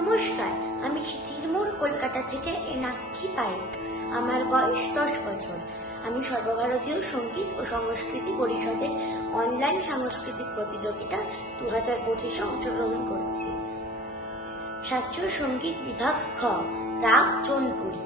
নমস্কার, আমি চিরমোড় কলকাতা থেকে এনাক্ষী পাইক। আমার বয়স 10 বছর। আমি সর্বভারতীয় সঙ্গীত ও সংস্কৃতি পরিষদের অনলাইন সাংস্কৃতিক প্রতিযোগিতা 2025 অংশগ্রহণ করছি। শাস্ত্রীয় সঙ্গীত বিভাগ খ, রাগ জৌনপুরী।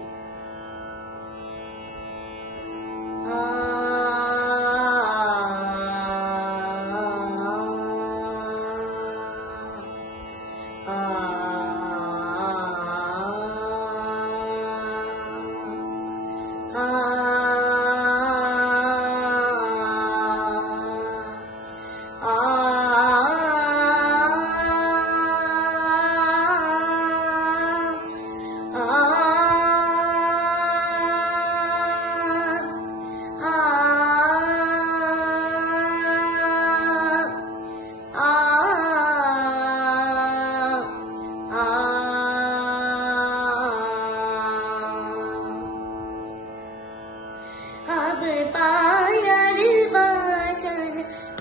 अब पायल वाचन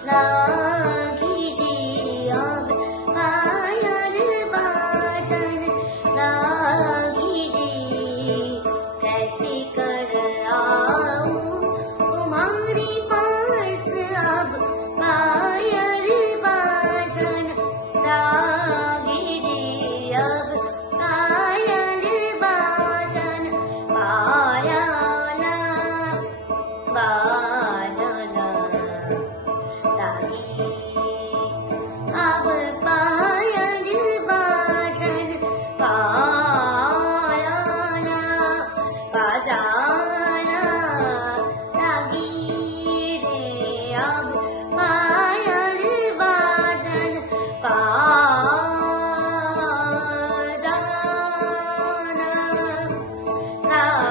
लागी रे, अब पायल वाचन लागी रे, कैसे कर आऊं तुम्हारे पास, अब पायल वाचन लागी रे, अब पायल वाचन बाजना लागी, अब पायल वाचन बाजना लागी रे, अब पायल वाचन बाजना लागी,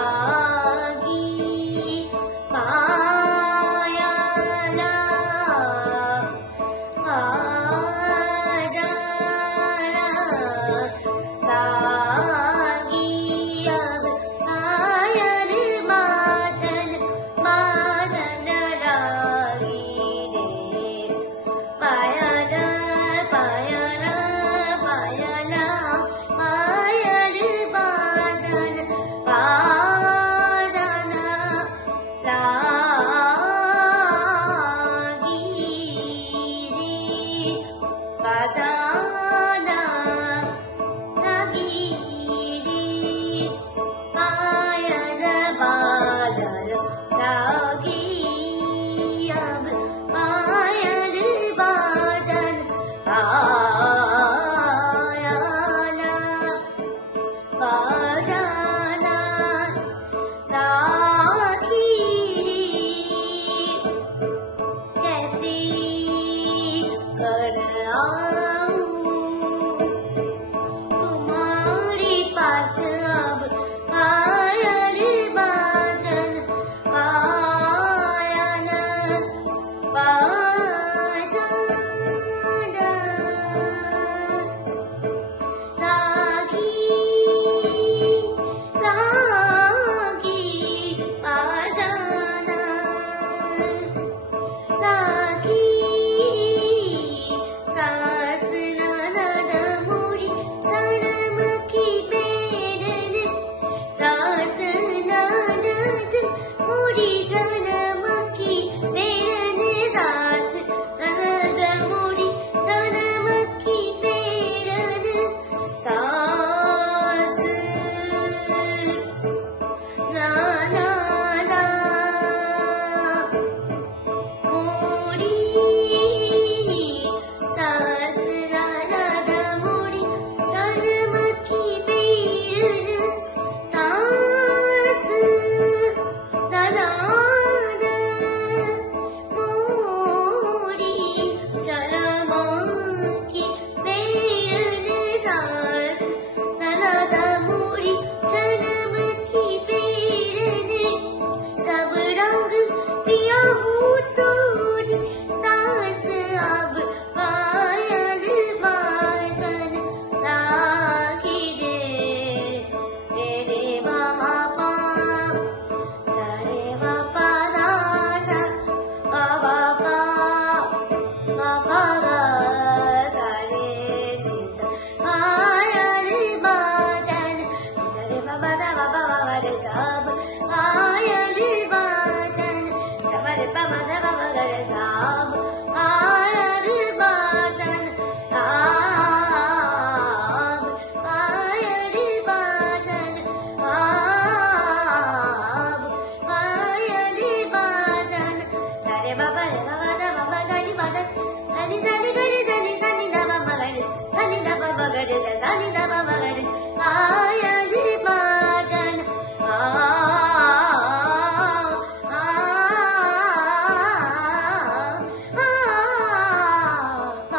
ni da ba ma ga re sa पायल बाजन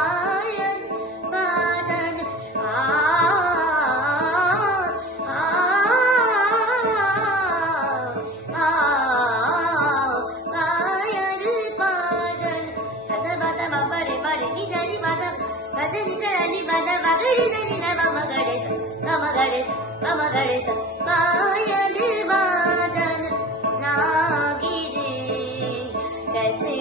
पायल बाजन पायल बाजन सदा बदा बाबा रे बारे नि दा नि बदा बदा नि दा नि बदा बगड़ी दा नि दा बाबा गड़े सा बाबा गड़े सा बाबा गड़े सा पायल बाजन लागी रे कैसे